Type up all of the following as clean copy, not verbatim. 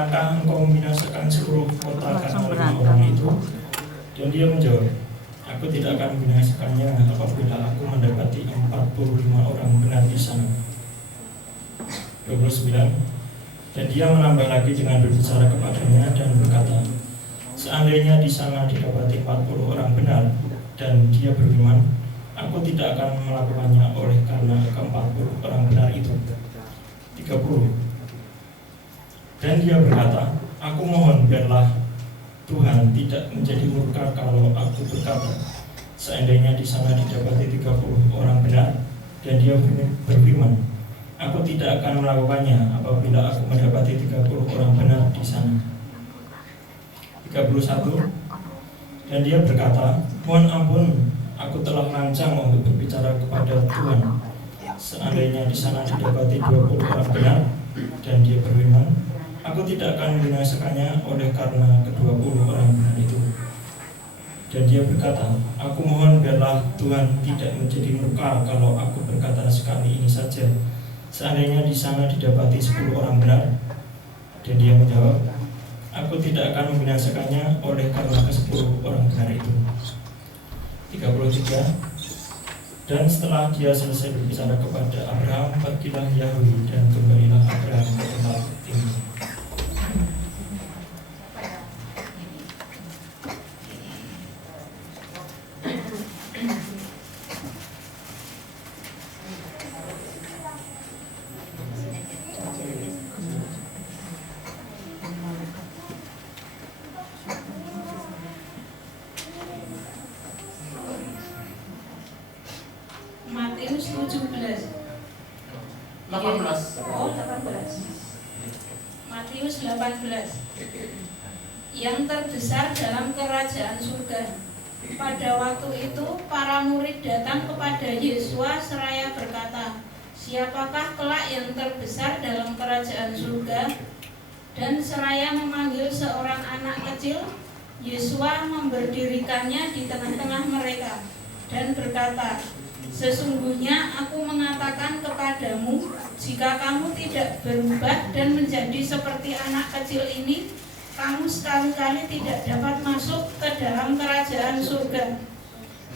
Akankah engkau membinasakan seluruh kota karena 5 orang itu? Dan dia menjawab, aku tidak akan membinasakannya apabila aku mendapati 45 orang benar di sana. 29. Dan dia menambah lagi dengan berbicara kepadanya dan berkata, seandainya di sana didapati 40 orang benar dan dia beriman, aku tidak akan melakukannya oleh karena ke-40 orang benar itu. 30. Dan dia berkata, aku mohon biarlah Tuhan tidak menjadi murka kalau aku berkata, seandainya di sana didapati 30 orang benar dan dia berfirman, aku tidak akan melakukannya apabila aku mendapati 30 orang benar di sana. 31. Dan dia berkata, mohon ampun, aku telah lancang untuk berbicara kepada Tuhan. Seandainya di sana didapati 20 orang benar dan dia beriman, aku tidak akan membinasakannya oleh karena ke-20 orang benar itu. Dan dia berkata, aku mohon biarlah Tuhan tidak menjadi murka kalau aku berkata sekali ini saja, seandainya di sana didapati 10 orang benar. Dan dia menjawab, aku tidak akan membinasakannya oleh karena ke-10 orang benar itu. 33. Dan setelah dia selesai berbicara kepada Abraham, pergilah Yahweh dan kembalilah Abraham ke tempat tinggi. Matius 17. 18. Oh, 18. Matius 18. Yang terbesar dalam kerajaan surga. Pada waktu itu para murid datang kepada Yesua seraya berkata, siapakah kelak yang terbesar dalam kerajaan surga? Dan seraya memanggil seorang anak kecil, Yesua memberdirikannya di tengah-tengah mereka dan berkata, sesungguhnya aku mengatakan kepadamu, jika kamu tidak berubah dan menjadi seperti anak kecil ini, kamu sekali-kali tidak dapat masuk ke dalam kerajaan surga.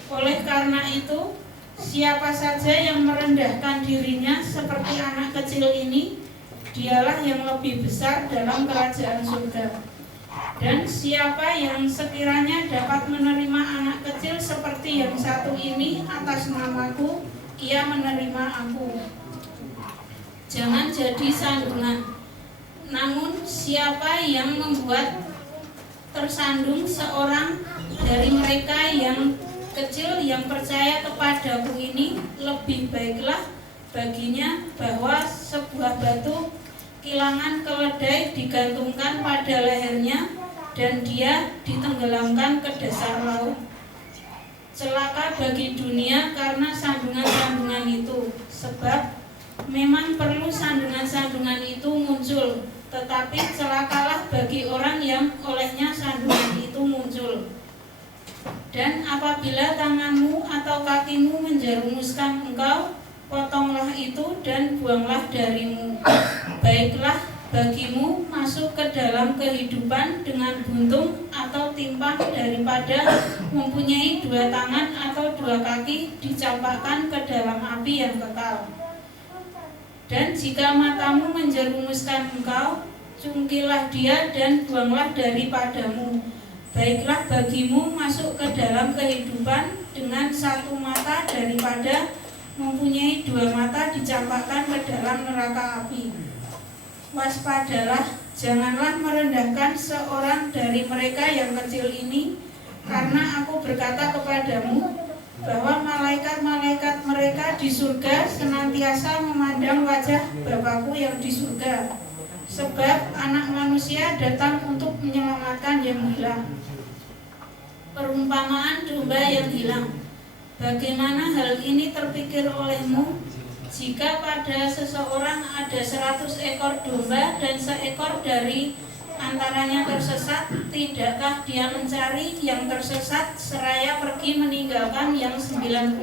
Oleh karena itu, siapa saja yang merendahkan dirinya seperti anak kecil ini, dialah yang lebih besar dalam kerajaan surga. Dan siapa yang sekiranya dapat menerima anak kecil seperti yang satu ini atas namaku, ia menerima aku. Jangan jadi sandungan. Namun siapa yang membuat tersandung seorang dari mereka yang kecil yang percaya kepadaku ini, lebih baiklah baginya bahwa sebuah batu kilangan keledai digantungkan pada lehernya dan dia ditenggelamkan ke dasar laut. Celaka bagi dunia karena sandungan-sandungan itu, sebab memang perlu sandungan-sandungan itu muncul, tetapi celakalah bagi orang yang olehnya sandungan itu muncul. Dan apabila tanganmu atau kakimu menjerumuskan engkau, potonglah itu dan buanglah darimu. Baiklah bagimu masuk ke dalam kehidupan dengan buntung atau timpang daripada mempunyai 2 tangan atau 2 kaki dicampakkan ke dalam api yang kekal. Dan jika matamu menjerumuskan engkau, cungkilah dia dan buanglah daripadamu. Baiklah bagimu masuk ke dalam kehidupan dengan 1 mata daripada mempunyai 2 mata dicampakkan ke dalam neraka api. Waspadalah, janganlah merendahkan seorang dari mereka yang kecil ini, karena aku berkata kepadamu bahwa malaikat-malaikat mereka di surga senantiasa memandang wajah Bapakku yang di surga. Sebab anak manusia datang untuk menyelamatkan yang hilang. Perumpamaan domba yang hilang. Bagaimana hal ini terpikir olehmu? Jika pada seseorang ada 100 ekor domba dan seekor dari antaranya tersesat, tidakkah dia mencari yang tersesat seraya pergi meninggalkan yang 99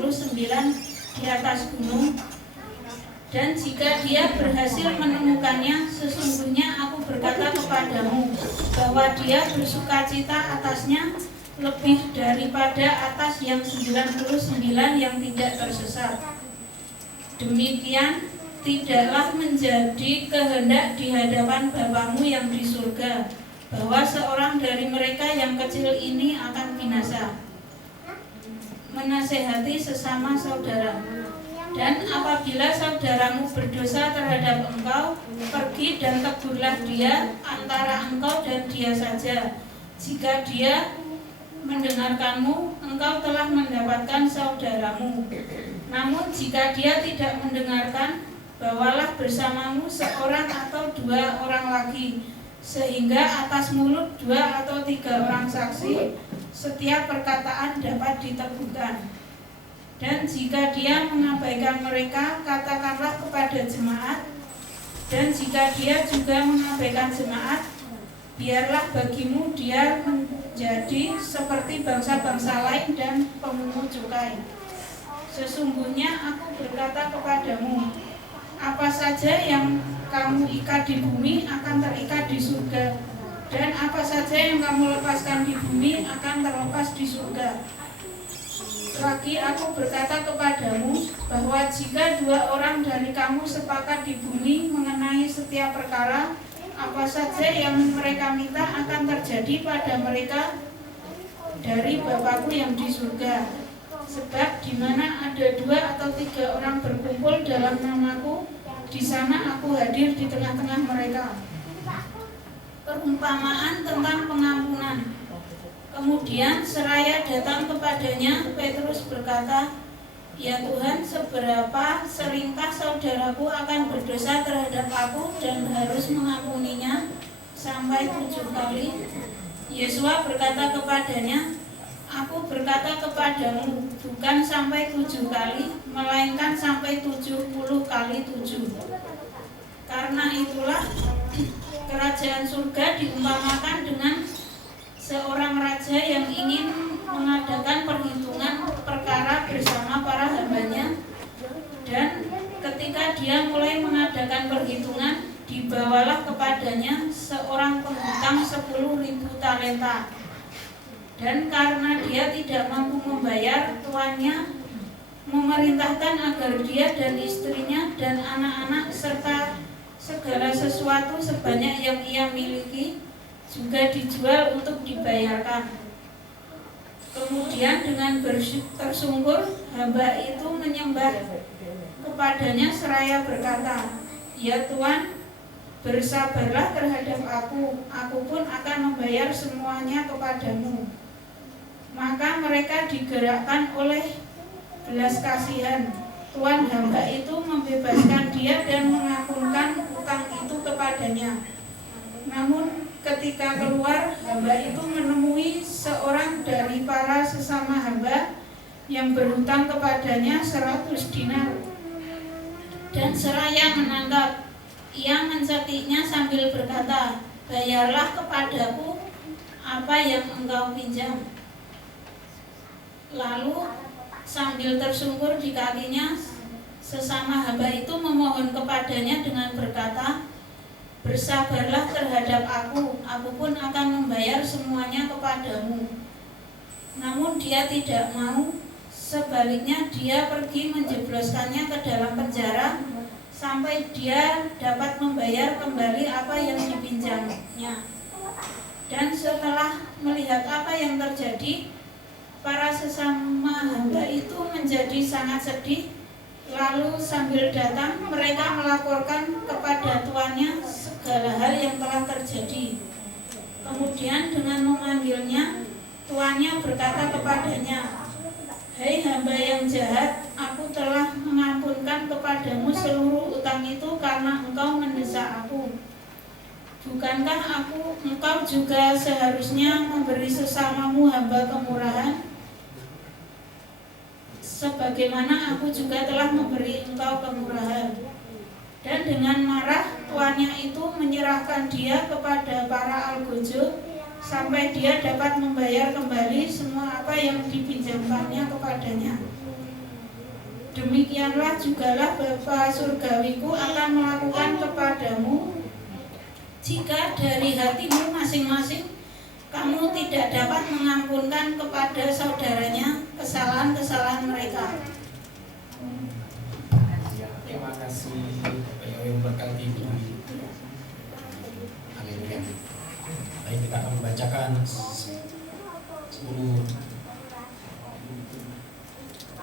di atas gunung? Dan jika dia berhasil menemukannya, sesungguhnya aku berkata kepada kepadamu, bahwa dia bersukacita atasnya lebih daripada atas yang 99 yang tidak tersesat. Demikian tidaklah menjadi kehendak di hadapan Bapamu yang di surga, bahwa seorang dari mereka yang kecil ini akan binasa. Menasehati sesama saudara. Dan apabila saudaramu berdosa terhadap engkau, pergi dan tegurlah dia antara engkau dan dia saja. Jika dia mendengarkanmu, engkau telah mendapatkan saudaramu. Namun jika dia tidak mendengarkan, bawalah bersamamu seorang atau dua orang lagi, sehingga atas mulut 2 atau 3 orang saksi setiap perkataan dapat diteguhkan. Dan jika dia mengabaikan mereka, katakanlah kepada jemaat. Dan jika dia juga mengabaikan jemaat, biarlah bagimu dia menjadi seperti bangsa-bangsa lain dan pemungut cukai. Sesungguhnya aku berkata kepadamu, apa saja yang kamu ikat di bumi akan terikat di surga, dan apa saja yang kamu lepaskan di bumi akan terlepas di surga. Lagi aku berkata kepadamu, bahwa jika 2 orang dari kamu sepakat di bumi mengenai setiap perkara, apa saja yang mereka minta akan terjadi pada mereka dari Bapakku yang di surga. Sebab di mana ada 2 atau 3 orang berkumpul dalam namaku, di sana aku hadir di tengah-tengah mereka. Perumpamaan tentang pengampunan. Kemudian seraya datang kepadanya, Petrus berkata, ya Tuhan, seberapa seringkah saudaraku akan berdosa terhadap aku dan harus mengampuninya sampai 7 kali? Yesus berkata kepadanya, aku berkata kepadamu, bukan sampai 7 kali, melainkan sampai 70 kali 7. Karena itulah kerajaan surga diumpamakan dengan seorang raja yang ingin mengadakan perhitungan perkara bersama para hambanya. Dan ketika dia mulai mengadakan perhitungan, dibawalah kepadanya seorang penghutang 10.000 talenta. Dan karena dia tidak mampu membayar, tuannya memerintahkan agar dia dan istrinya dan anak-anak serta segala sesuatu sebanyak yang ia miliki juga dijual untuk dibayarkan. Kemudian dengan tersungkur, hamba itu menyembah kepadanya seraya berkata, ya Tuhan, bersabarlah terhadap aku pun akan membayar semuanya kepadamu. Maka mereka digerakkan oleh belas kasihan. Tuan hamba itu membebaskan dia dan mengampunkan utang itu kepadanya. Namun ketika keluar, hamba itu menemui seorang dari para sesama hamba yang berhutang kepadanya 100 dinar. Dan seraya menangkap, ia mencekiknya sambil berkata, bayarlah kepadaku apa yang engkau pinjam. Lalu sambil tersungkur di kakinya, sesama hamba itu memohon kepadanya dengan berkata, bersabarlah terhadap aku pun akan membayar semuanya kepadamu. Namun dia tidak mau, sebaliknya dia pergi menjebloskannya ke dalam penjara sampai dia dapat membayar kembali apa yang dipinjamnya. Dan setelah melihat apa yang terjadi, para sesama hamba itu menjadi sangat sedih. Lalu sambil datang, mereka melaporkan kepada tuannya segala hal yang telah terjadi. Kemudian dengan memanggilnya, tuannya berkata kepadanya, hai hamba yang jahat, aku telah mengampunkan kepadamu seluruh utang itu karena engkau mendesak aku. Bukankah engkau juga seharusnya memberi sesamamu hamba kemurahan, sebagaimana aku juga telah memberi engkau kemurahan? Dan dengan marah, tuannya itu menyerahkan dia kepada para algojo sampai dia dapat membayar kembali semua apa yang dipinjamkannya kepadanya. Demikianlah jugalah Bapa surgawiku akan melakukan kepadamu jika dari hatimu masing-masing kamu tidak dapat mengampunkan kepada saudaranya kesalahan-kesalahan mereka. Ya, terima kasih Bapak yang memberkati Ibu. Haleluya. Baik, kita akan membacakan 10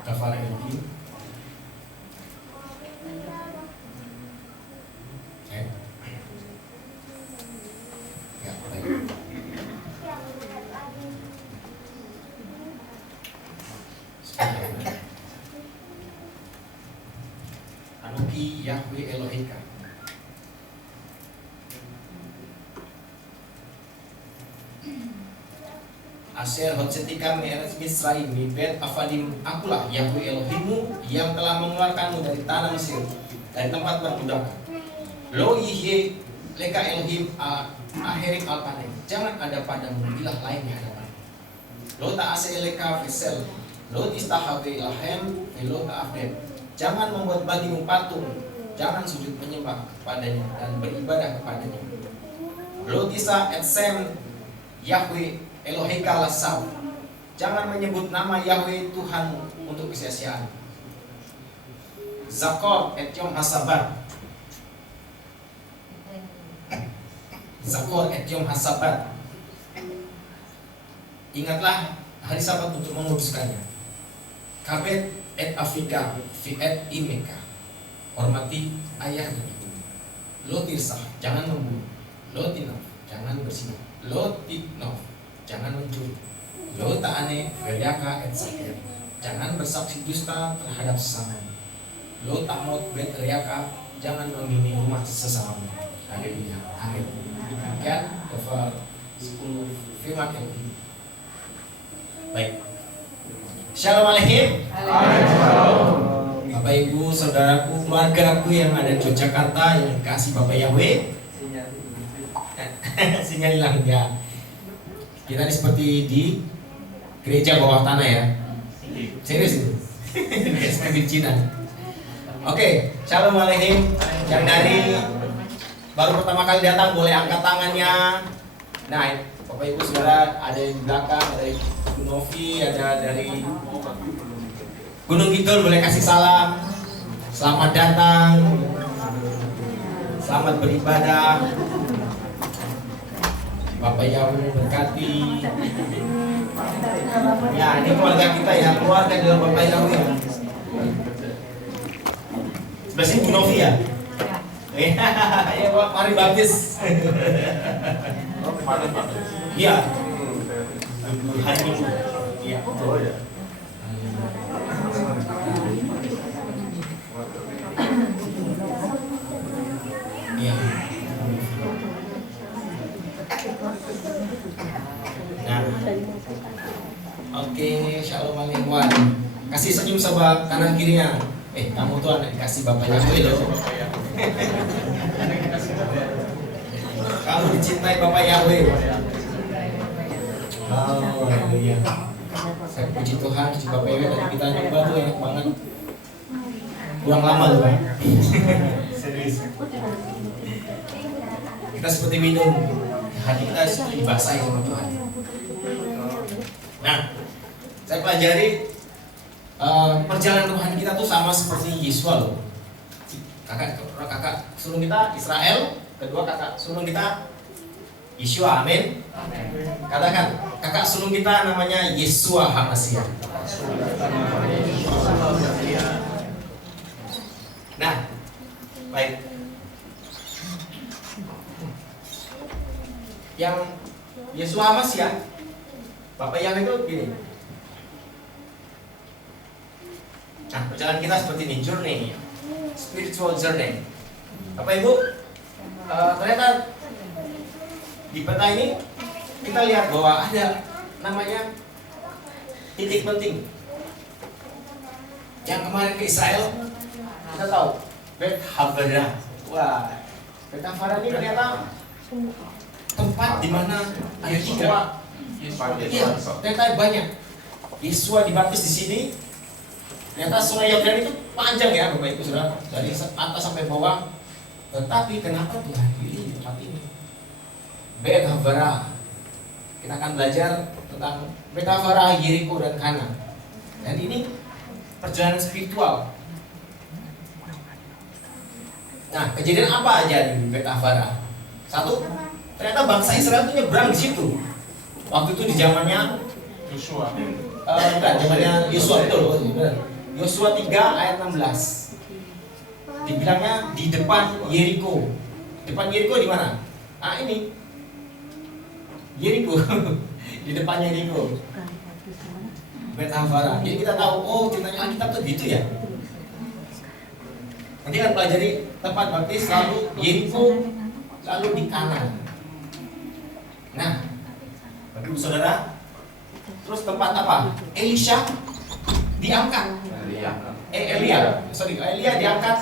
kafalah Elohim. Ya, baik. Anoki Yahweh Elohika. Asher Hotsetika Me'eretz Misraim Mibet Afadim, akulah Yahweh Elohimmu yang telah mengeluarkanmu dari tanah Mesir, dari tempat berbudakan. Lo yihye leka Elohim aherim al-panem, jangan ada padamu ilah lain di hadapan. Lo ta'ase leka vesel, lo tistahabe lahem, lo ta'afdem, jangan membuat bagimu patung, jangan sujud menyembah kepadanya dan beribadah kepadanya. Lo tisa etsem Yahweh Elohika lasau, jangan menyebut nama Yahweh Tuhan untuk kesia-siaan. Zakor et yom hasabat, Zakor et yom hasabat, ingatlah hari Sabat untuk menguduskannya. Kabet et afika fi et imeka, hormati ayah dan ibu. Lo tirsah, jangan membunuh. Lo tinaf, jangan bersinah. Lo titnof, jangan mencuri. Lo ta'ane beriaka et sakir, jangan bersaksi dusta terhadap sesama. Lo ta'mot bet riaka, jangan menghini rumah sesama. Haleluya. Amin. Demikian Kafal 10 firman Elohim. Baik. Shalom Aleichem. Bapak Ibu, saudaraku, keluarga aku yang ada di Yogyakarta yang dikasih Bapak Yahweh. Sinyal hilang ya. Kita ini seperti di gereja bawah tanah ya. Serius itu. Seperti Cina. Oke, Shalom Aleichem. Yang dari baru pertama kali datang boleh angkat tangannya. Nah, Bapak Ibu Saudara, ada di belakang, ada Ibu Novi, ada dari Gunung Kidul, boleh kasih salam. Selamat datang. Selamat beribadah. Bapak Yahweh berkati. Ya, ini keluarga kita ya, keluarga dari Bapak Yahweh. Sebelah sini Bu Novi ya. Ya, Pak, mari baptis. Iya. Hari Minggu. Iya. Iya. Nah. Oke, Shalom Aleichem. Kasih senyum sama kanan kirinya. Kamu tuh anak dikasih Bapak Yahweh loh. Kamu dicintai Bapak Yahweh. Oh, haleluya. Saya puji Tuhan, puji Bapak Yahweh. Tadi kita nyoba tuh enak banget. Kurang lama loh, Pak. Serius. Kita seperti minum. Hati kita seperti dibasahi sama Tuhan. Nah, saya pelajari perjalanan Tuhan kita tuh sama seperti Yesua loh. Kakak sulung kita Israel, kedua kakak sulung kita Yeshua, amin. Katakan, kakak sulung kita namanya Yesua HaMasiah. Nah, baik. Yang Yesua HaMasiah, Bapak yang itu gini. Nah, perjalanan kita seperti ini, journey, spiritual journey. Bapak Ibu, ternyata di peta ini kita lihat bahwa ada namanya titik penting. Yang kemarin ke Israel, kita tahu Bet Havara. Wah, Bet Havara ini ternyata tempat di mana ada tiga. Iya, ternyata banyak. Yesua dibaptis di sini. Ternyata Sungai Yordan itu panjang ya Bapak Ibu Saudara, dari atas sampai bawah. Tetapi kenapa Tuhan pilih tempat ini? Bethavara. Kita akan belajar tentang Bethavara, Yeriko, dan Kana. Dan ini perjalanan spiritual. Nah, kejadian apa aja di Bethavara? Satu, ternyata bangsa Israel itu nyebrang di situ. Waktu itu di zamannya Yosua. bukan, zamannya Yosua, betul. Yosua 3 ayat 16. Dibilangnya di depan Yeriko. Depan Yeriko di mana? Ah, ini. Yeriko. Di depannya Yeriko. Bethavara. Jadi kita tahu, oh ceritanya Alkitab tuh gitu ya. Nanti kan pelajari tempat baptis, lalu Yeriko, lalu di kanan. Nah, Bapak Ibu Saudara, terus tempat apa? Elisha diangkat. Elia diangkat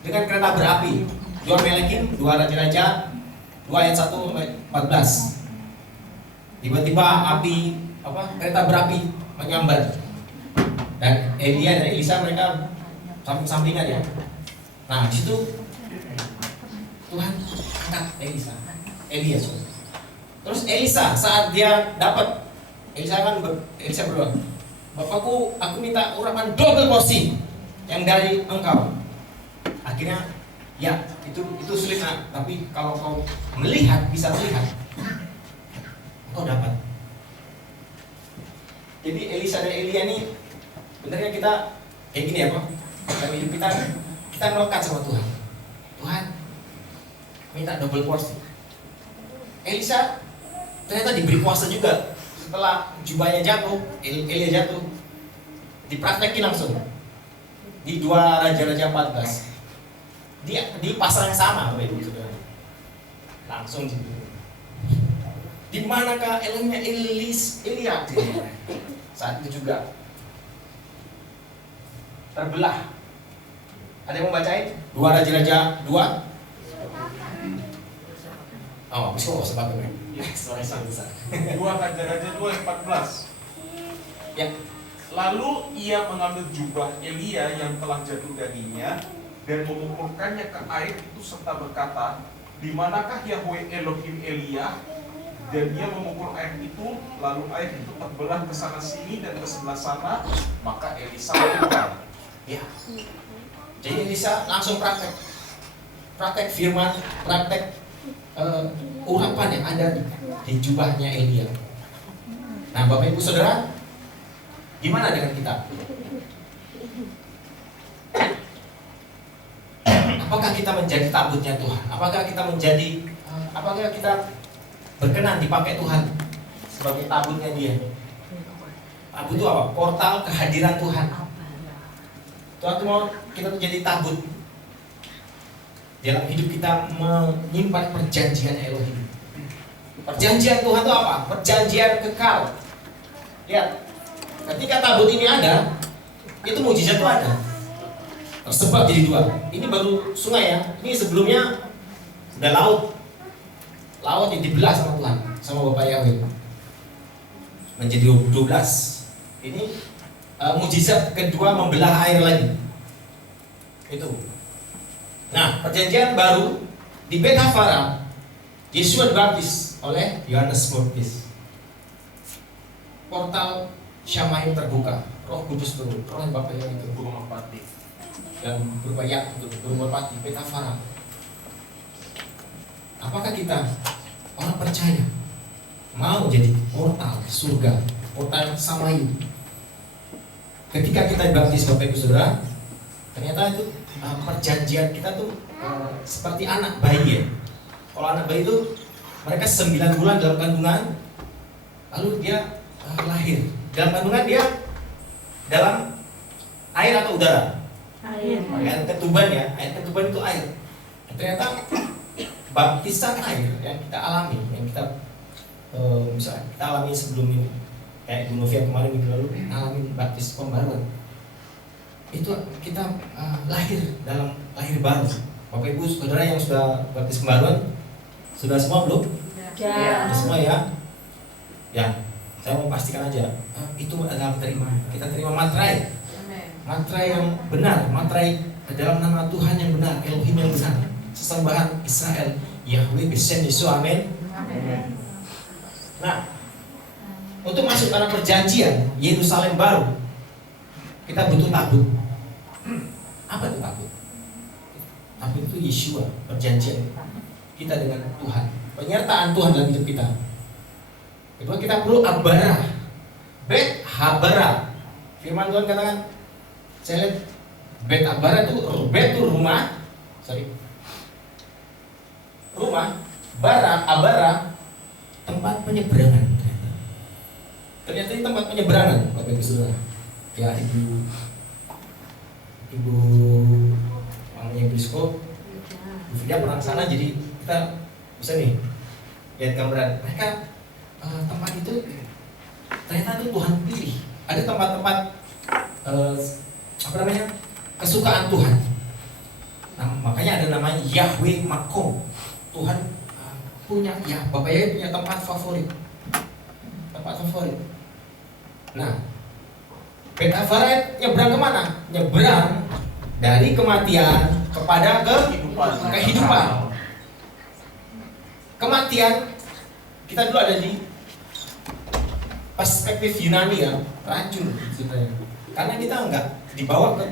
dengan kereta berapi. 2 Melekin, 2 Raja-Raja 2 ayat 1 sampai 14. Tiba-tiba api kereta berapi menyambar. Dan Elia dan Elisa mereka samping-sampingan ya. Nah, di situ Tuhan angkat Elia. Terus Elisa saat dia dapat, Elisa berdoa, Bapakku, aku minta urapan double porsi yang dari engkau. Akhirnya, ya itu sulit nak, tapi kalau kau bisa melihat, kau dapat. Jadi Elisa dan Elia ini benernya kita kayak gini ya Pak. Dalam hidup kita melekat sama Tuhan. Tuhan minta double porsi. Elisa ternyata diberi kuasa juga. Setelah jubahnya jatuh, Elia jatuh, dipraktekin langsung di 2 Raja-Raja 14. Di pasal yang sama, Bapak Ibu Saudara. Langsung di manakah Elohimnya Elia? Saat itu juga terbelah. Ada yang mau bacain? 2 Raja-Raja 2. Oh, bisa sebabnya. Suara sangat besar. 2 Raja-Raja 2 ayat 14. Ya. Lalu ia mengambil jubah Elia yang telah jatuh darinya dan memukulkannya ke air itu serta berkata, di manakah Yahweh Elohim Elia? Dan dia memukul air itu, lalu air itu terbelah ke sana sini dan ke sebelah sana, maka Elisa keluar. Ya. Jadi Elisa langsung praktek firman, praktek urapan yang ada di jubahnya Elia. Nah, Bapak Ibu Saudara, gimana dengan kita? Apakah kita menjadi tabutnya Tuhan? Apakah kita berkenan dipakai Tuhan sebagai tabutnya Dia? Tabut itu apa? Portal kehadiran Tuhan. Tuhan itu mau kita menjadi tabut dalam hidup kita, menyimpan perjanjian Elohim. Perjanjian Tuhan itu apa? Perjanjian kekal. Lihat, ketika tabut ini ada, itu mujizat itu ada. Tersebar jadi 2. Ini baru sungai ya. Ini sebelumnya udah laut yang dibelah sama Tuhan, sama Bapak Yahweh, menjadi 12. Ini mujizat kedua, membelah air lagi. Itu. Nah, perjanjian baru di Bethavara, Yesus dibaptis oleh Yohanes Pembaptis. Portal Syamaim terbuka, Roh Kudus turun, Roh yang Bapak Yahweh itu Burung merpati. dan berbayak untuk burung merpati, Bethavara. Apakah kita orang percaya mau jadi portal surga, portal Samaim? Ketika kita dibaptis Bapak Ibu Saudara, ternyata itu perjanjian kita tuh seperti anak bayi ya. Kalau anak bayi itu mereka 9 bulan dalam kandungan, lalu dia lahir. Dalam kandungan dia dalam air atau udara? Air ketuban ya. Air ketuban itu air. Ternyata baptisan air yang kita alami, yang kita misalnya kita alami sebelum ini, kayak Bu Novia kemarin minggu lalu alami baptis pembaruan. Itu kita lahir dalam lahir baru. Bapak Ibu Saudara yang sudah baptis pembaruan, sudah semua belum? Ya. Sudah semua ya? Ya, saya mau pastikan aja, itu adalah kita terima materai. Materai yang benar, materai dalam nama Tuhan yang benar, Elohim yang benar, sesembahan Israel, Yahweh Besem Yesus, amin. Nah, untuk masuk tanah perjanjian Yerusalem baru, kita butuh tabut. Apa itu tabut? Tabut itu Yeshua, perjanjian kita dengan Tuhan, penyertaan Tuhan dalam hidup kita. Kedua, kita perlu abara, bet habara. Firman Tuhan katakan, saya lihat bet habara itu, bet itu rumah, rumah, bara, abara, tempat penyeberangan. Ternyata ini tempat penyeberangan, Bapak Ibu Saudara. Ya, ibu mamanya Biskop, Bu Fida pernah ke sana, jadi kita bisa nih lihat gambaran. Mereka tempat itu ternyata itu Tuhan pilih. Ada tempat-tempat kesukaan Tuhan. Nah, makanya ada namanya Yahweh Makom. Tuhan punya, ya Bapak Yahweh punya tempat favorit. Nah, Bet Havaret nyebrang kemana? Nyebrang dari kematian kepada kehidupan. Kematian, kita dulu ada di perspektif Yunani ya, racun sebenarnya. Karena kita enggak dibawa ke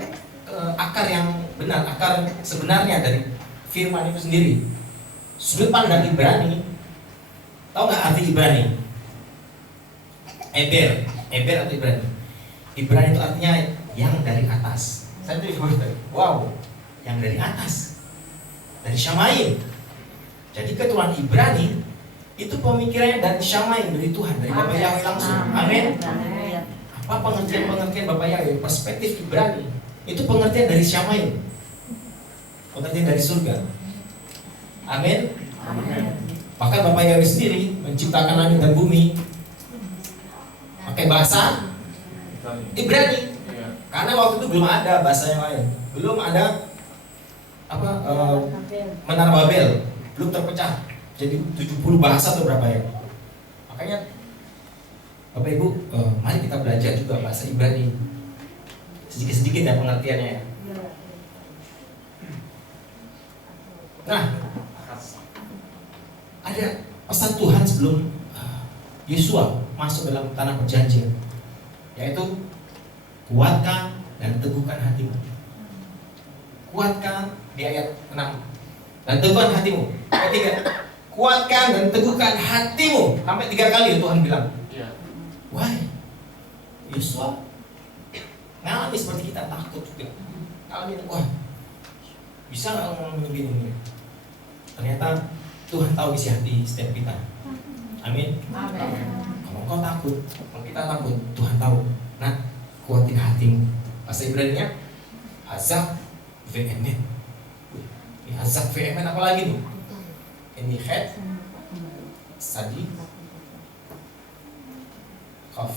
akar yang benar, akar sebenarnya dari firman itu sendiri. Sudut pandang Ibrani, tahu nggak arti Ibrani? Eber atau Ibrani? Ibrani itu artinya yang dari atas. Saya tuh wow, yang dari atas, dari Syamaim. Jadi keturunan Ibrani itu pemikirannya dari Syamaim, dari Tuhan, dari Bapak Yahweh langsung. Amin. Apa pengertian Bapak Yahweh? Perspektif Ibrani itu pengertian dari Syamaim, pengertian dari surga. Amin. Bahkan Bapak Yahweh sendiri menciptakan langit dan bumi pakai bahasa Ibrani. Karena waktu itu belum ada bahasa yang lain, belum ada Menara Babel, belum terpecah jadi 70 bahasa atau berapa ya. Makanya Bapak Ibu, mari kita belajar juga bahasa Ibrani sedikit-sedikit ya pengertiannya ya. Nah, ada pesan Tuhan sebelum Yeshua masuk dalam tanah perjanjian, yaitu kuatkan dan teguhkan hatimu. Kuatkan di ayat 6, dan teguhkan hatimu. Ketiga, kuatkan dan teguhkan hatimu. Sampai 3 kali Tuhan bilang. Why? Yeshua ngalami seperti kita, takut juga. Ngalami, wah, bisa nggak ngomong begini? Ternyata Tuhan tahu isi hati setiap kita. Amin. Kalau kau takut, kalau kita takut, Tuhan tahu. Nah, kuatin hatimu. Bahasa Ibrani-nya Hazak ve'emet. Ini Hazak ve'emet apa lagi nih? Ini het, sadi, Qaf.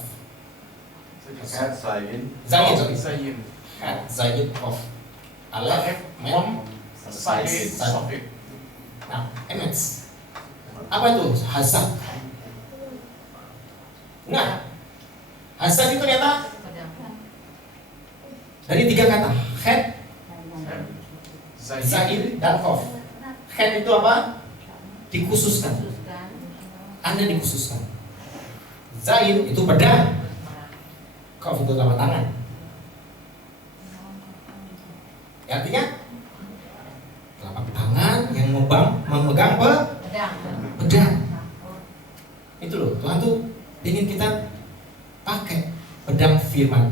Zayin. Het, zayin, Qaf. Alef, mem, sayin. Nah, emets. Apa itu? Hazak. Nah, Hazak itu ternyata dari 3 kata, het, zayin, dan Qaf. Het itu apa? Dikhususkan. Anda dikhususkan. Zain itu pedang, Qaf itu telapak tangan. Artinya telapak tangan yang memegang pedang. Itu loh, Tuhan tuh ingin kita pakai pedang firman.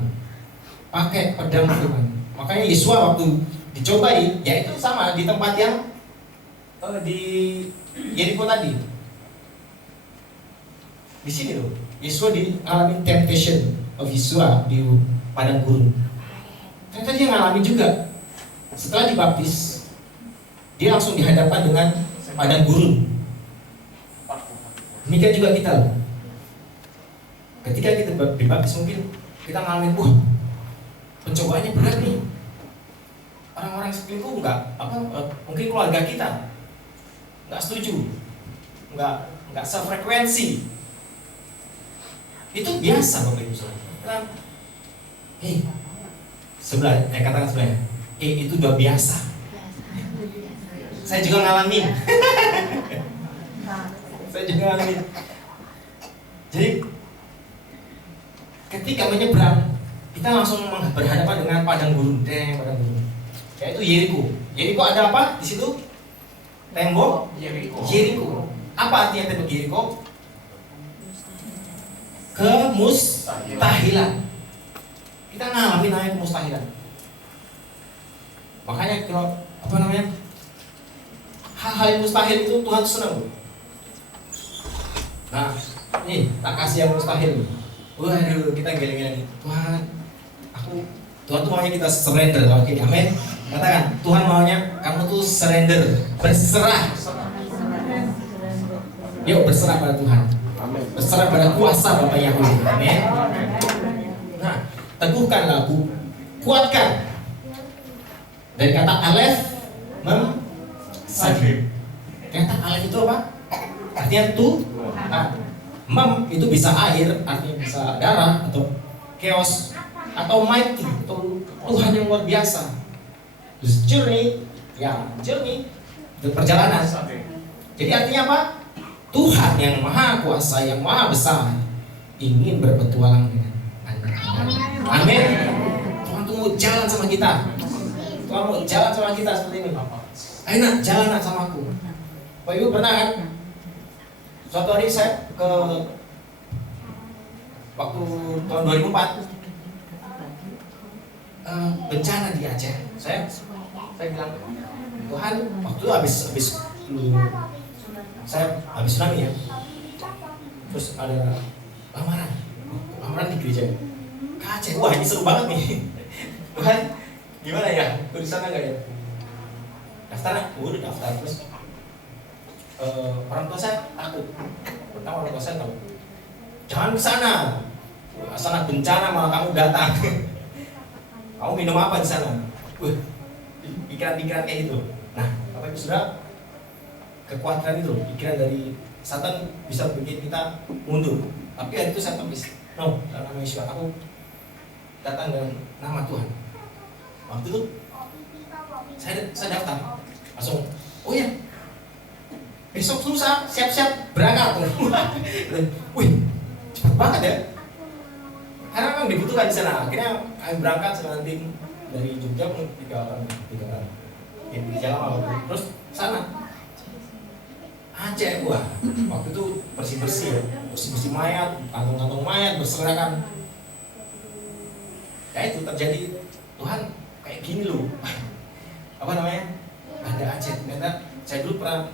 Makanya Yeshua waktu dicobai, ya itu sama di tempat yang di Yeriko tadi. Di sini loh, Yeshua ngalamin temptation of Yeshua di padang gurun. Ternyata dia ngalamin juga. Setelah dibaptis, dia langsung dihadapkan dengan padang gurun. Demikian juga kita loh. Ketika kita dibaptis mungkin kita ngalamin, pencobaannya berat nih. Orang-orang sekelilingku mungkin keluarga kita nggak setuju, nggak sefrekuensi. Itu biasa Bapak Ibu Saudara. Katakan sebelahnya, itu udah biasa. Saya juga ngalamin. Saya juga ngalamin. Jadi ketika menyeberang, kita langsung berhadapan dengan padang gurun, yaitu Yeriko. Yeriko ada apa di situ? Tembok Yeriko. Apa artinya tembok Yeriko? Kemustahilan. Kita ngalamin namanya kemustahilan. Makanya kalau hal-hal yang mustahil itu Tuhan senang. Nah, nih tak kasih yang mustahil. Waduh, kita geleng-geleng. Tuhan tuh maunya kita surrender. Oke, amin. Katakan, Tuhan maunya kamu tuh surrender, berserah. Yuk berserah pada Tuhan. Berserah pada kuasa Bapa Yahweh. Amin. Nah, teguhkanlah, kuatkan. Dari kata alef mem-sadim. Kata alef itu apa? Artinya mem itu bisa air, artinya bisa darah atau chaos atau mighty atau Tuhan yang luar biasa. Terus journey itu perjalanan. Jadi artinya apa? Tuhan yang maha kuasa, yang maha besar ingin berpetualang dengan Anda. Amin. Tuhan tuh mau jalan sama kita. Tuhan mau jalan sama kita seperti ini. Ayo nak, jalan nak sama aku. Bapak Ibu pernah kan? Suatu hari saya ke waktu tahun 2004 bencana di Aceh. Saya bilang, Tuhan, waktu itu saya habis tsunami ya. Terus ada lamaran di gereja ke Aceh. Wah, ini seru banget nih. Tuhan, gimana ya? Aku di sana enggak ya? Daftar, udah daftar. Terus orang tua saya takut. Pertama orang tua saya tahu, jangan ke sana bencana malah kamu datang. Kamu minum apa di sana? Pikiran-pikiran kayak gitu. Nah, Bapak Ibu Saudara, kekuatan itu, pikiran dari Satan bisa bikin kita mundur. Tapi hari itu saya tulis, no, dalam nama Yesus aku datang dengan nama Tuhan. Waktu itu saya daftar, langsung, oh ya, besok lusa siap-siap berangkat. Wih, cepat banget ya. Karena memang dibutuhkan di sana. Akhirnya kami berangkat sama tim dari Jogja 3 orang. Di jalan terus sana Aceh. Wah, waktu itu bersih mayat, kantong-kantong mayat berserakan. Ya itu terjadi. Tuhan kayak gini loh. Apa namanya? Ada Aceh. Ternyata saya dulu pernah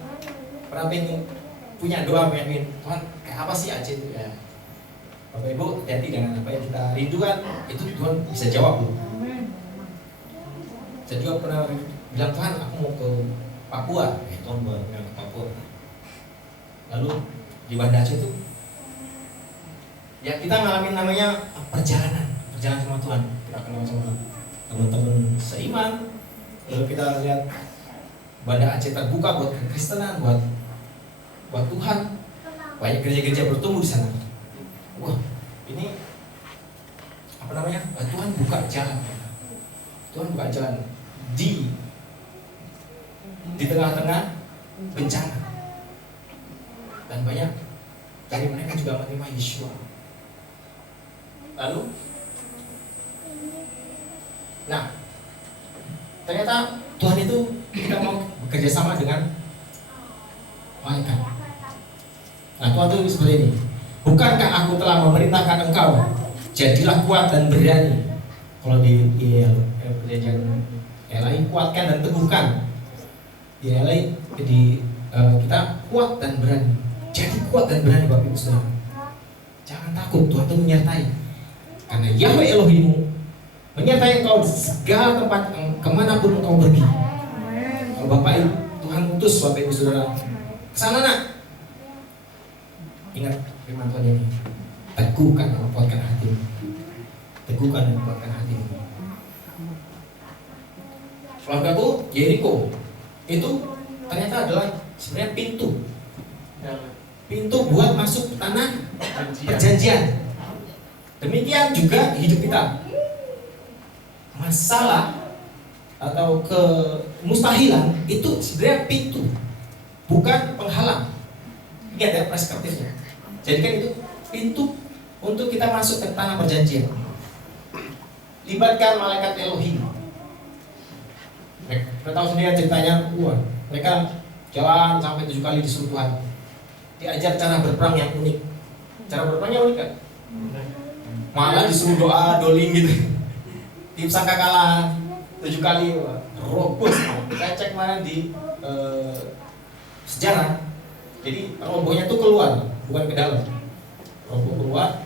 punya doa pengen Tuhan kayak apa sih Aceh itu ya. Bapak Ibu hati-hati dengan apa yang kita rindukan, itu Tuhan bisa jawab loh. Saya juga pernah bilang, Tuhan aku mau ke Papua. Tuhan bawa ke Papua. Lalu di Banda Aceh itu ya kita ngalamin namanya perjalanan sama Tuhan. Kita kenal sama teman-teman seiman. Lalu kita lihat Banda Aceh terbuka buat kekristenan, buat Tuhan. Banyak gereja-gereja bertumbuh di sana. Wah, ini apa namanya? Tuhan buka jalan. Tuhan buka jalan di tengah-tengah bencana. Dan banyak dari mereka juga menerima Yeshua. Lalu, nah, ternyata Tuhan itu kita mau bekerja sama dengan malaikat. Nah, Tuhan itu seperti ini. Bukankah aku telah memerintahkan engkau, jadilah kuat dan berani. Kalau di perjanjian Elai, kuatkan dan teguhkan. Di Elai, kita kuat dan berani. Jadi kuat dan berani Bapak Ibu Saudara. Jangan takut, Tuhan itu menyertai. Karena Yahweh Elohimmu menyertai engkau di segala tempat kemanapun engkau pergi. Kalau Bapak Ibu, Tuhan utus Bapak Ibu Saudara kesana nak. Ingat firman Tuhan ini, teguhkan dan kuatkan hatimu. Teguhkan dan kuatkan hatimu. Keluargaku Yeriko itu ternyata adalah sebenarnya pintu buat masuk tanah perjanjian. Demikian juga hidup kita. Masalah atau kemustahilan itu sebenarnya pintu, bukan penghalang. Lihat ya preskriptifnya. Jadi kan itu pintu untuk kita masuk ke tanah perjanjian. Libatkan malaikat Elohim. Kita tahu sendiri ceritanya, mereka jalan sampai 7 kali disuruh Tuhan. Diajar cara berperang yang unik. Cara berperangnya unik kan? Malah disuruh doa, doling gitu. Tim sangka kalah 7 kali, robos. Kita cek mana di sejarah. Jadi robohnya tuh keluar, bukan ke dalam. Roboh keluar,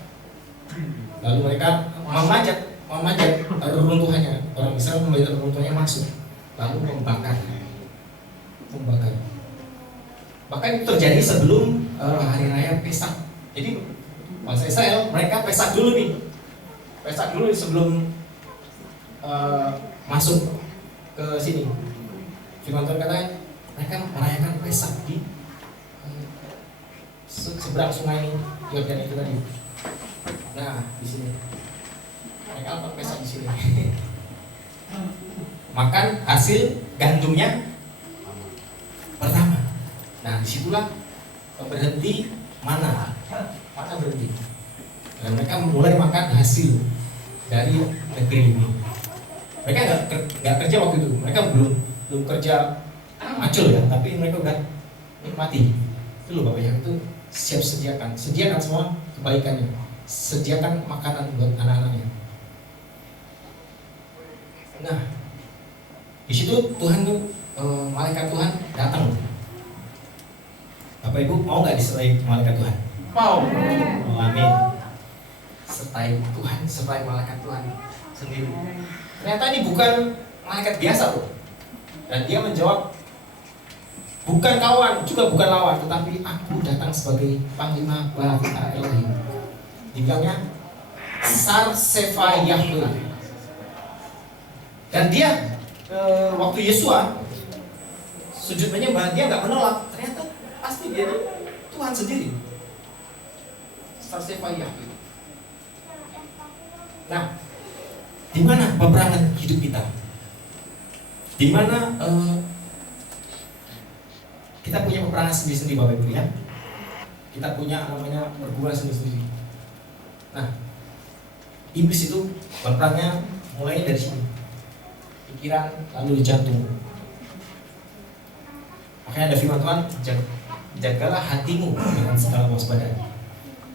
lalu mereka memanjat reruntuhannya. Orang Israel memanjat reruntuhannya masuk, lalu membakar. Bahkan itu terjadi sebelum hari raya Pesak. Jadi bangsa Israel mereka Pesak dulu nih, Pesak dulu sebelum masuk ke sini. Firman Tuhan kata mereka merayakan Pesak di seberang sungai Yordan itu tadi. Nah, di sini. Mereka apa Pesak di sini? Makan hasil gandumnya pertama. Nah, disitulah berhenti mana berhenti. Dan mereka mulai makan hasil dari negeri ini. Mereka nggak kerja waktu itu. Mereka belum kerja macul ya, tapi mereka udah nikmati. Itu loh Bapak yang itu sediakan semua kebaikannya, sediakan makanan buat anak-anaknya. Nah, di situ Tuhan tuh malaikat Tuhan datang. Bapak Ibu mau nggak disertai malaikat Tuhan? Mau. Oh, amin. Sertai Tuhan, sertai malaikat Tuhan sendiri. Ternyata ini bukan malaikat biasa loh. Dan dia menjawab, bukan kawan, juga bukan lawan, tetapi aku datang sebagai panglima bala tentara Elohim. Dibilangnya Sar Sefa Yahweh. Dan dia waktu Yesua sujud menyembah, dia nggak menolak. Ternyata pasti dia itu Tuhan sendiri. Sar Sefa Yahweh. Nah, di mana peperangan hidup kita? Di mana kita punya peperangan sendiri-sendiri Bapak Ibu ya. Kita punya namanya pergumulan sendiri-sendiri. Nah, iblis itu berperangnya mulai dari sini. Pikiran lalu di jantung. Makanya ada firman Tuhan, jagalah hatimu dengan segala kewaspadaan.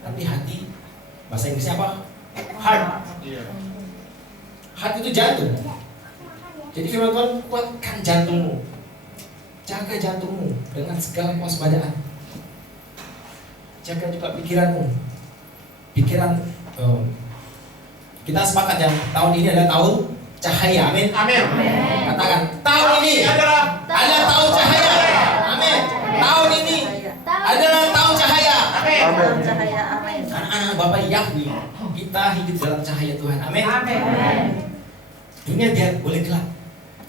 Tapi hati bahasa Inggrisnya apa? Heart. Heart itu jantung. Jadi firman Tuhan, kuatkan jantungmu. Jaga jantungmu dengan segala kewaspadaan. Jaga juga pikiranmu. Pikiran kita sepakat ya, tahun ini adalah tahun cahaya. Amin. Amin. Katakan, tahun ini adalah tahun cahaya. Amin. Tahun ini adalah tahun cahaya. Amin. Anak-anak Bapak Yahweh, kita hidup dalam cahaya Tuhan. Amin. Amin. Dunia biar boleh gelap,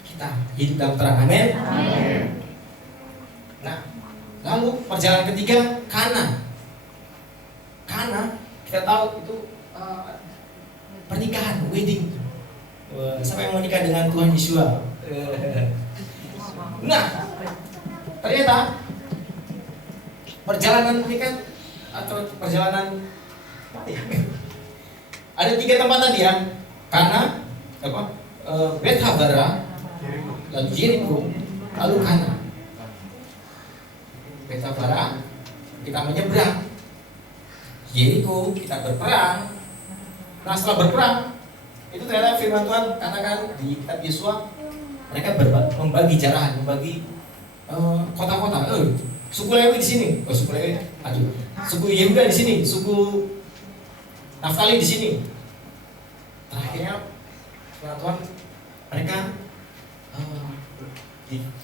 kita hidup dalam terang. Amin. Nah, lalu perjalanan ketiga, Kana. Kita tahu itu pernikahan, wedding. Siapa yang mau nikah dengan Tuhan Yesua? Nah, ternyata perjalanan pernikahan atau perjalanan ada 3 tempat tadi ya. Kana, Bethabara, lalu Jericho, lalu Kana. Bethabara kita menyeberang, Jericho kita berperang. Nah, setelah berperang itu ternyata firman Tuhan katakan di kitab Yesua, mereka membagi jarahan, membagi kota-kota. Suku Lewi di sini, suku Lewi, suku Yehuda di sini, suku Naftali di sini. Terakhirnya firman Tuhan, mereka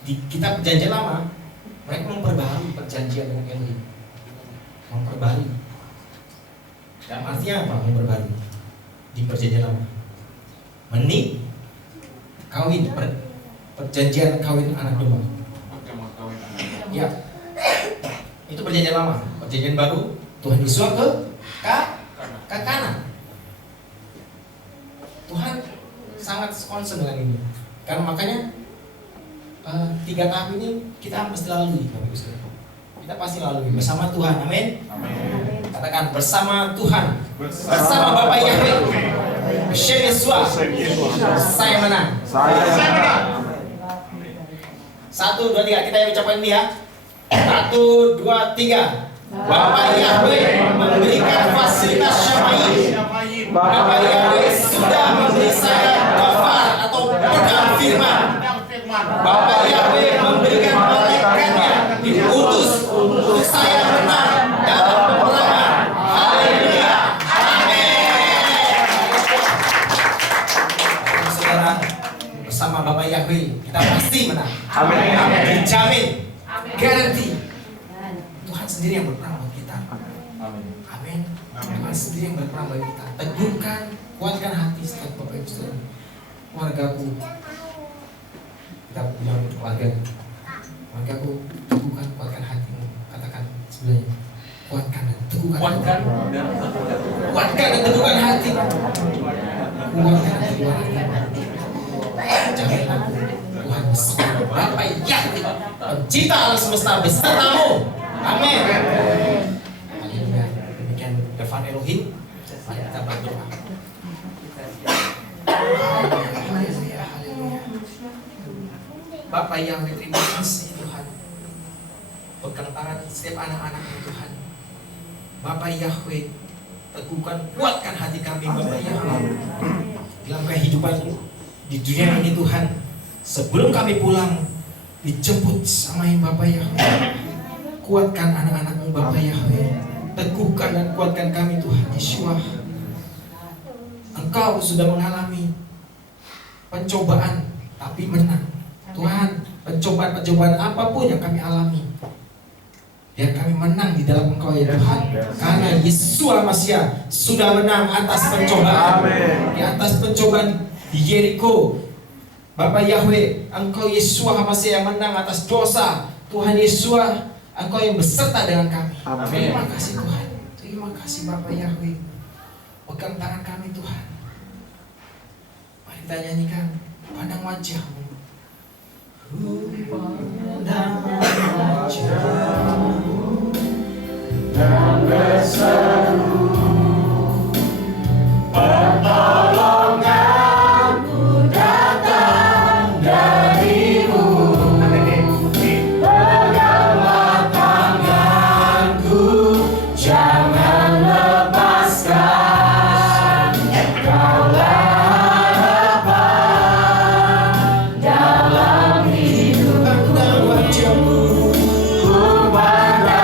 di kitab Perjanjian Lama, mereka memperbaharui perjanjian dengan Elohim. Memperbaharui. Dan artinya apa memperbaharui? Di Perjanjian Lama, kawin, perjanjian kawin anak domba. Ya, itu Perjanjian Lama. Perjanjian Baru, Tuhan Yesus ke Kana. Tuhan sangat concern dengan ini. Karena makanya 3 tahap ini kita mesti lalui, Bapak Ibu sekalian. kita pasti lalui bersama Tuhan. Amin. Amin. Katakan bersama Tuhan, bersama Bapak Yahweh, Beshem Yeshua, saya menang. Saya menang. 1, 2, 3, kita yang ucapkan ini ya. 1, 2, 3. Bapak Yahweh memberikan fasilitas syamai. Bapak Yahweh sudah memberi saya daftar atau pedang firman. Bapak Yahweh memberikan malaikatnya diutus untuk saya menang dalam peperangan. Haleluya. Amin. Saudara, bersama Bapak Yahweh kita pasti menang. Amin. Dijamin, garanti. Tuhan sendiri yang berperang buat kita. Amin. Tuhan sendiri yang berperang bagi kita. Teguhkan, kuatkan hati setiap Bapak Ibu Saudara. Keluargaku, kita bilang keluargaku, teguhkan, kuatkan hatimu. Katakan sebelahnya, kuatkan dan teguhkan. Kuatkan dan teguhkan hati. Kuatkan hati keluarga. Jangan takut, Tuhan beserta. Bapak Yahweh, pencipta alam semesta besertamu. Amin. Haleluya. Demikian Devan Elohim. Mari kita berdoa. Haleluya, haleluya. Bapak Yahweh, terima kasih Tuhan. Pegang tangan setiap anak-anakmu Tuhan. Bapak Yahweh, teguhkan, kuatkan hati kami Bapak Yahweh. Dalam kehidupan di dunia ini Tuhan, sebelum kami pulang dijemput sama Bapak Yahweh. Kuatkan anak-anakmu Bapak Yahweh. Teguhkan dan kuatkan kami Tuhan Yeshua. Engkau sudah mengalami pencobaan tapi menang. Tuhan, pencobaan-pencobaan apapun yang kami alami, biar kami menang di dalam Engkau ya Tuhan. Karena Yeshua Mashiach sudah menang atas pencobaan. Di atas pencobaan di Yeriko, Bapak Yahweh, Engkau Yeshua Mashiach yang menang atas dosa. Tuhan Yeshua, Engkau yang beserta dengan kami. Amin. Terima kasih Tuhan. Terima kasih Bapak Yahweh. Pegang tangan kami Tuhan. Mari kita nyanyikan, pandang wajah-Mu. Pandang wajah-Mu dan berseru, pertolonganku datang dari-Mu. Peganglah tanganku, jangan lepaskan. Kaulah harapan dalam hidup. Pandang wajah-Mu, pandang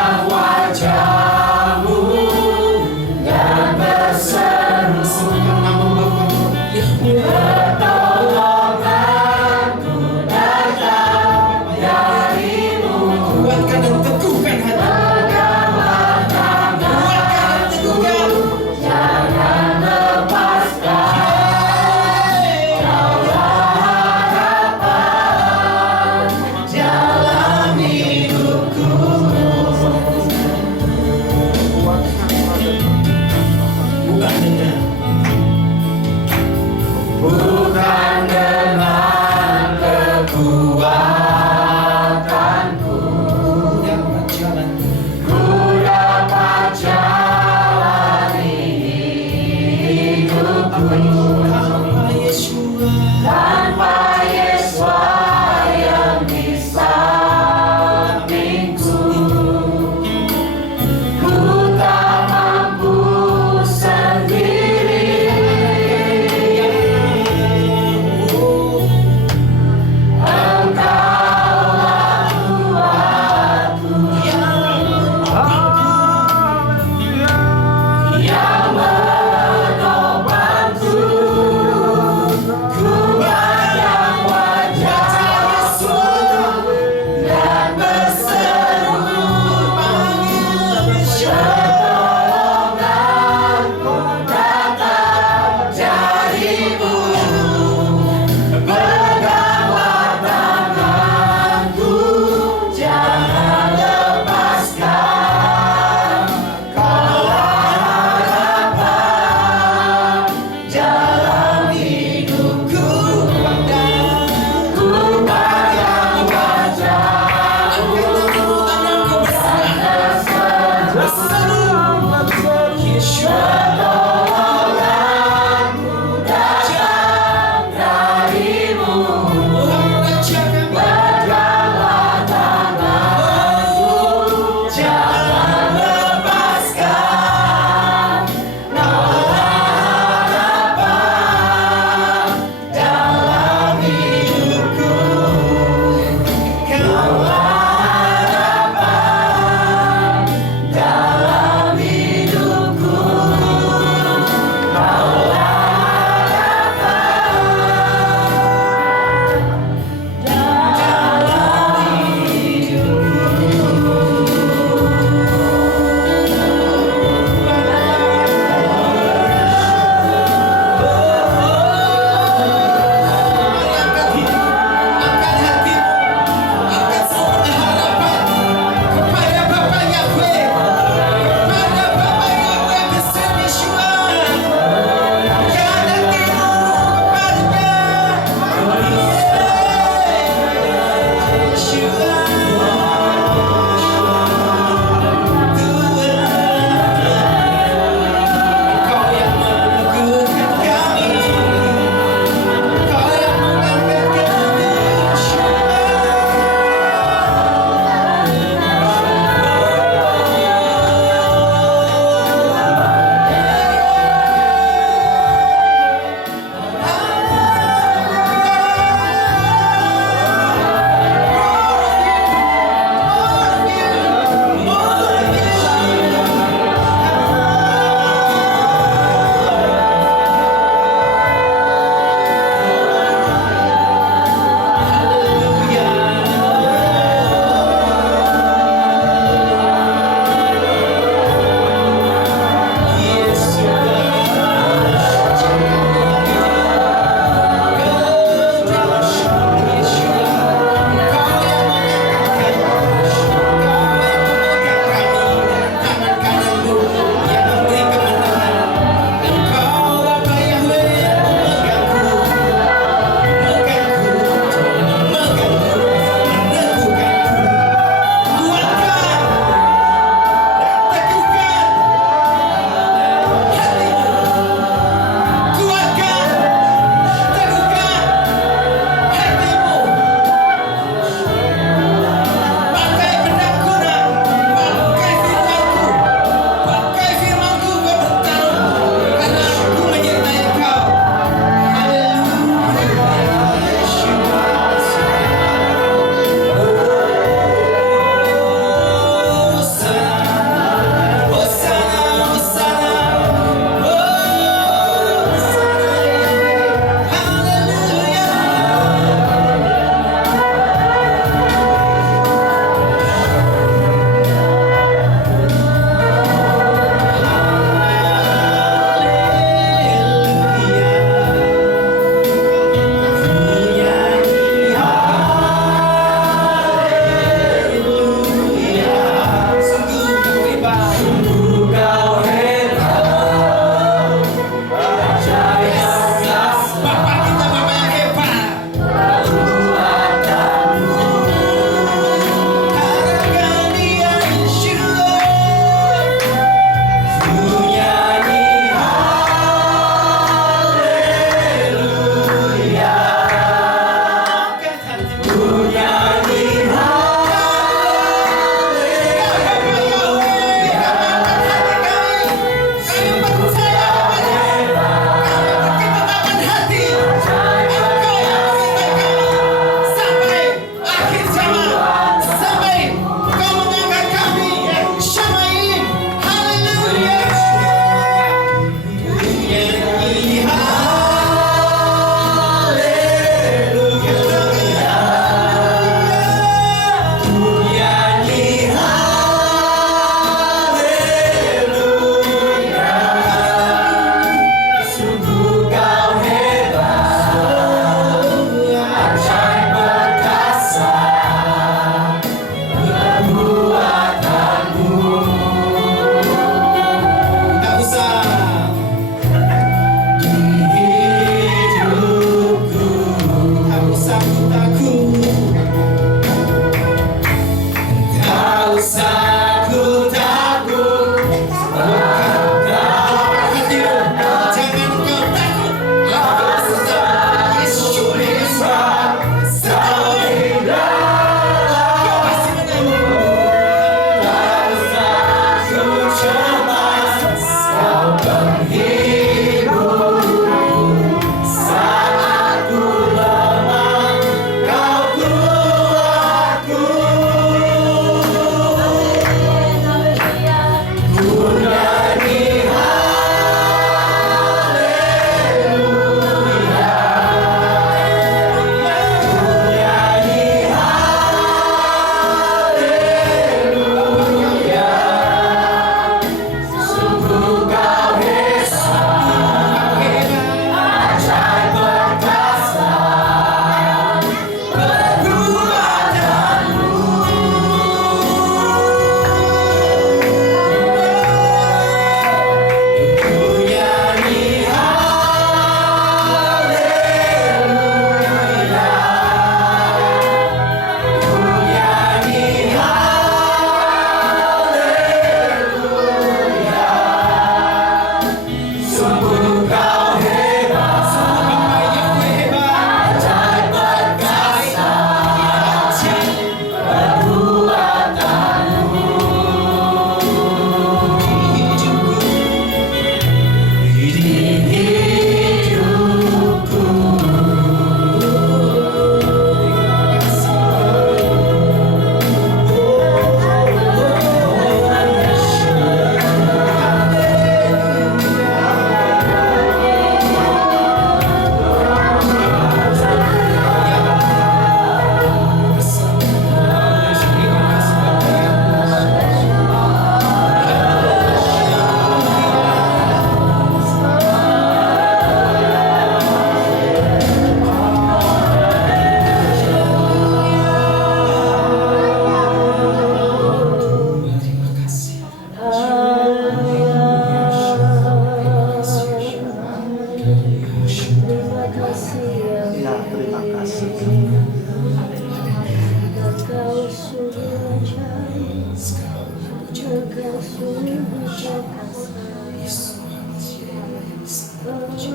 Yesus Maha Manusia yang layak dipuji.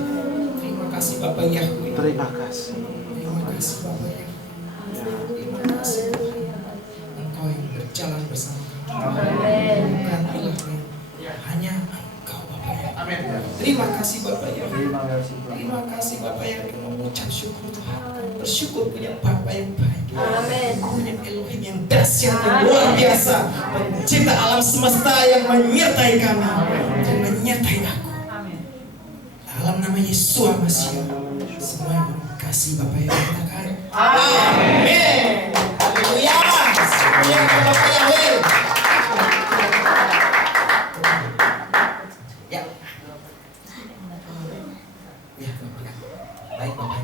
Terima kasih Bapak Yahweh. Terima kasih. Terima kasih Bapak Yahweh. Terima kasih Tuhan. Engkau yang berjalan bersama kami. Bukan ilah hanya Engkau Bapak Yahweh. Amin. Terima kasih Bapak Yahweh. Terima kasih Bapak Yahweh. Mengucap syukur Tuhan. Bersyukur punya Bapak yang baik. Punya Elohim yang dahsyat, yang luar biasa, pencipta alam semesta yang menyertai kami dan menyertai aku. Dalam nama Yesus Masih, semua yang kasih Bapak yang katakan amin. Haleluya. Semuanya ke Bapak Yahweh. Ya. Ya, Bapak. Baik Bapak.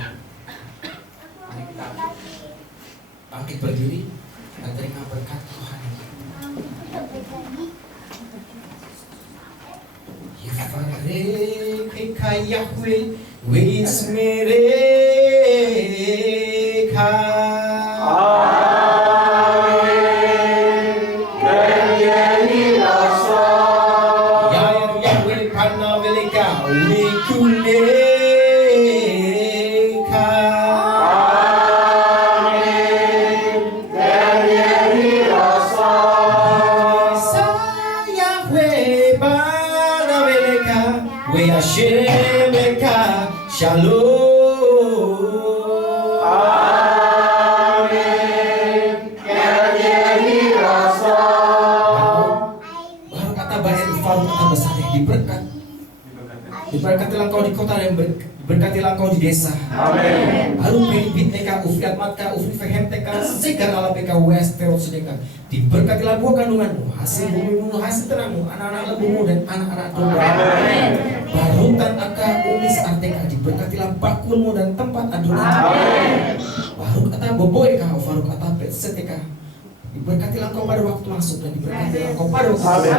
Mari kita bangkit berdiri dan terima berkat Tuhan. Yefareka Yahweh wismereka. Yahweh panaveleka wikuleka. Shemeka Shalom. Amin. Baru kata baik Faru kata besar diberkat. Diberkatilah engkau di kota dan berkatilah engkau di desa. Amin. Baru bibit neka ufiat matka ufri fehem teka segar ala peka west terus sedeka. Diberkatilah buah kandunganmu, hasil bumimu, hasil terangmu, anak-anak lebumu dan anak-anak domba. Amin. Barutan aka umis arteka, diberkatilah bakulmu dan tempat adonanmu. Baru kata boboy kau, baru kata pet seteka. Diberkatilah engkau pada waktu masuk dan diberkatilah engkau pada waktu keluar.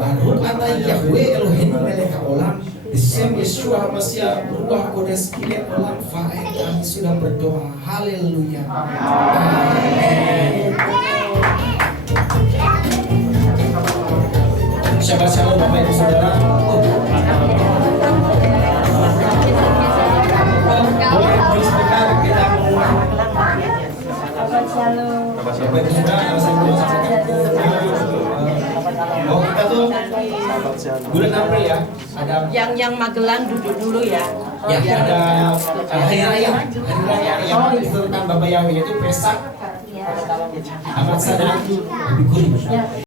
Baru kata Yahweh Elohim meleka olam. Disem Yeshua Masya Ruah Kodes Kilet Olam Faed. Kami sudah berdoa. Haleluya. Amin. Shabbat Shalom Bapak Ibu Saudara. Boleh sebentar kita Shabbat Shalom. Bapak Ibu Saudara, oh kita tuh bulan April ya, ada Yang Magelang duduk dulu ya. ya ada hari raya yang disertakan Bapak Yahweh yaitu Pesak Amat Sadar Bikuri.